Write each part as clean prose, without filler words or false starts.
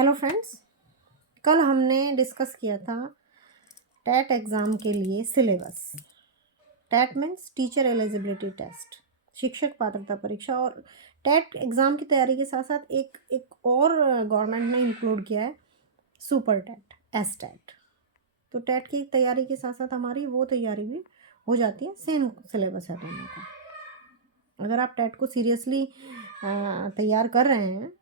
Hello friends, कल हमने discuss किया था टैट एग्ज़ाम के लिए syllabus. TET means teacher eligibility test, शिक्षक पात्रता परीक्षा। और टैट एग्ज़ाम की तैयारी के साथ साथ एक और गवर्नमेंट ने इंक्लूड किया है सुपर टैट, एस टैट। तो टैट की तैयारी के साथ साथ हमारी वो तैयारी भी हो जाती है, सेम सिलेबस है दोनों का। अगर आप टैट को सीरियसली तैयार कर रहे हैं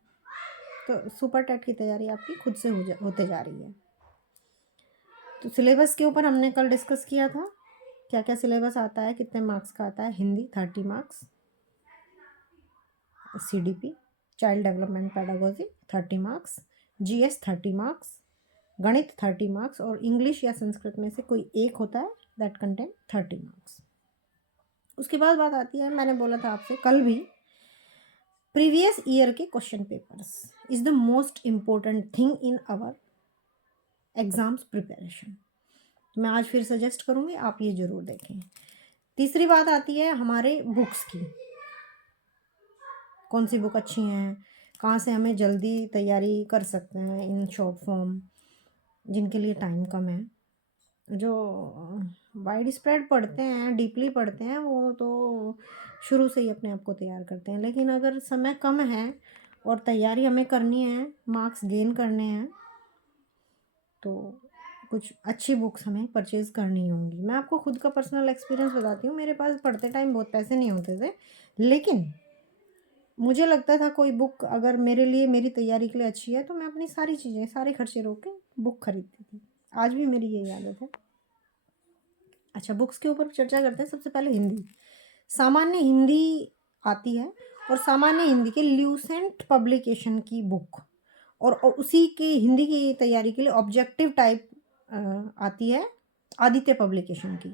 तो सुपर टैट की तैयारी आपकी खुद से होते जा रही है। तो सिलेबस के ऊपर हमने कल डिस्कस किया था, क्या क्या सिलेबस आता है, कितने मार्क्स का आता है। Hindi 30 marks, CDP child development pedagogy 30 marks, GS 30 marks, गणित 30 मार्क्स, और इंग्लिश या संस्कृत में से कोई एक होता है दैट कंटेन 30 मार्क्स। उसके बाद बात आती है, मैंने बोला था आपसे कल भी, प्रीवियस ईयर के question papers is the most important thing in our exams preparation. मैं आज फिर सजेस्ट करूँगी, आप ये ज़रूर देखें। तीसरी बात आती है हमारे बुक्स की, कौन सी बुक अच्छी हैं, कहाँ से हमें जल्दी तैयारी कर सकते हैं इन शॉर्ट फॉर्म, जिनके लिए टाइम कम है। जो वाइड स्प्रेड पढ़ते हैं, डीपली पढ़ते हैं, वो तो शुरू से ही अपने आप को तैयार करते हैं। लेकिन अगर समय कम है और तैयारी हमें करनी है, मार्क्स गेन करने हैं, तो कुछ अच्छी बुक्स हमें परचेज़ करनी होंगी। मैं आपको खुद का पर्सनल एक्सपीरियंस बताती हूँ। मेरे पास पढ़ते टाइम बहुत पैसे नहीं होते थे, लेकिन मुझे लगता था कोई बुक अगर मेरे लिए, मेरी तैयारी के लिए अच्छी है, तो मैं अपनी सारी चीज़ें, सारे खर्चे रोक के बुक खरीदती थी। आज भी मेरी यही आदत है। अच्छा, बुक्स के ऊपर चर्चा करते हैं। सबसे पहले हिंदी, सामान्य हिंदी आती है, और सामान्य हिंदी के ल्यूसेंट पब्लिकेशन की बुक, और उसी के हिंदी की तैयारी के लिए ऑब्जेक्टिव टाइप आती है आदित्य पब्लिकेशन की,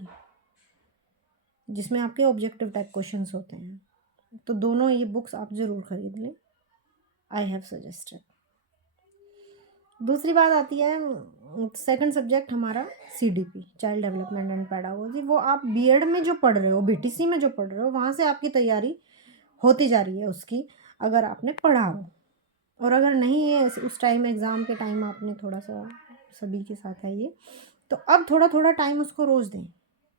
जिसमें आपके ऑब्जेक्टिव टाइप क्वेश्चंस होते हैं। तो दोनों ये बुक्स आप ज़रूर खरीद लें, आई हैव सजेस्टेड। दूसरी बात आती है, सेकंड सब्जेक्ट हमारा CDP child development and pedagogy. वो आप बीएड में जो पढ़ रहे हो, BTC में जो पढ़ रहे हो, वहाँ से आपकी तैयारी होती जा रही है उसकी, अगर आपने पढ़ा हो। और अगर नहीं है, उस टाइम एग्ज़ाम के टाइम आपने थोड़ा सा, सभी के साथ है ये, तो अब थोड़ा थोड़ा टाइम उसको रोज़ दें,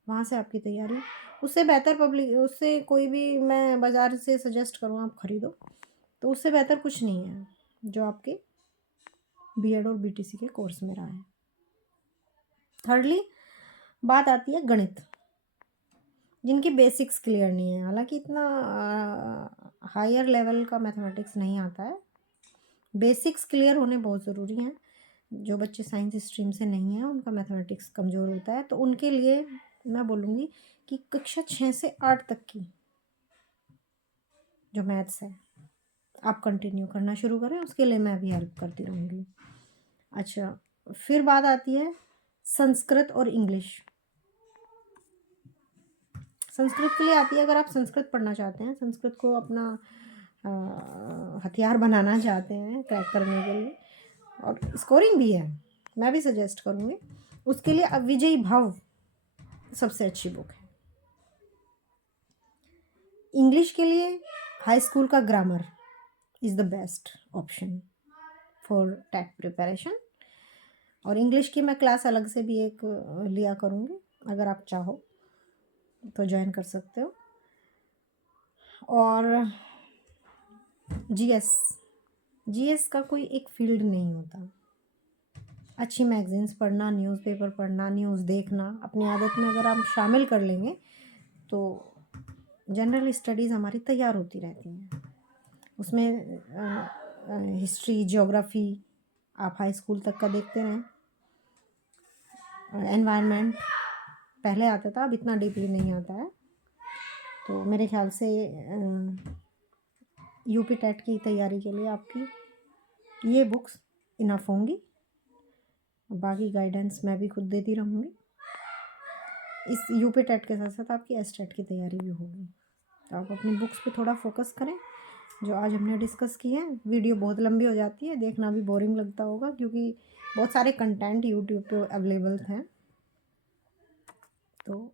वहाँ से आपकी तैयारी। उससे बेहतर उससे कोई भी मैं बाज़ार से सजेस्ट करूँ आप ख़रीदो, तो उससे बेहतर कुछ नहीं है जो आपके बीएड और BTC के कोर्स में रहा है। थर्डली बात आती है गणित, जिनकी बेसिक्स क्लियर नहीं है। हालांकि इतना हायर लेवल का मैथमेटिक्स नहीं आता है, बेसिक्स क्लियर होने बहुत ज़रूरी हैं। जो बच्चे साइंस स्ट्रीम से नहीं हैं, उनका मैथमेटिक्स कमज़ोर होता है, तो उनके लिए मैं बोलूँगी कि कक्षा 6 से 8 तक की जो मैथ्स है आप कंटिन्यू करना शुरू करें, उसके लिए मैं भी हेल्प करती रहूँगी। अच्छा, फिर बात आती है संस्कृत और इंग्लिश। संस्कृत के लिए आती है, अगर आप संस्कृत पढ़ना चाहते हैं, संस्कृत को अपना हथियार बनाना चाहते हैं क्रैक करने के लिए, और स्कोरिंग भी है, मैं भी सजेस्ट करूँगी उसके लिए। अब विजयी भव सबसे अच्छी बुक है। इंग्लिश के लिए हाई स्कूल का grammar is the best option for tat preparation. और इंग्लिश की मैं क्लास अलग से भी एक लिया करूँगी, अगर आप चाहो तो ज्वाइन कर सकते हो। और जीएस का कोई एक फील्ड नहीं होता। अच्छी मैगजीन्स पढ़ना, न्यूज़पेपर पढ़ना, न्यूज़ देखना अपनी आदत में अगर आप शामिल कर लेंगे, तो जनरल स्टडीज़ हमारी तैयार होती रहती हैं। उसमें हिस्ट्री, ज्योग्राफी आप हाई स्कूल तक का देखते रहें। एनवायरनमेंट पहले आता था, अब इतना डीपली नहीं आता है। तो मेरे ख्याल से यूपी टेट की तैयारी के लिए आपकी ये बुक्स इनफ होंगी। बाकी गाइडेंस मैं भी खुद देती रहूँगी। इस यूपी टेट के साथ साथ आपकी एस टेट की तैयारी भी होगी, तो आप अपनी बुक्स पे थोड़ा फोकस करें, जो आज हमने डिस्कस किए हैं। वीडियो बहुत लंबी हो जाती है, देखना भी बोरिंग लगता होगा, क्योंकि बहुत सारे कंटेंट यूट्यूब पे अवेलेबल हैं। तो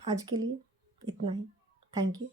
आज के लिए इतना ही। Thank you.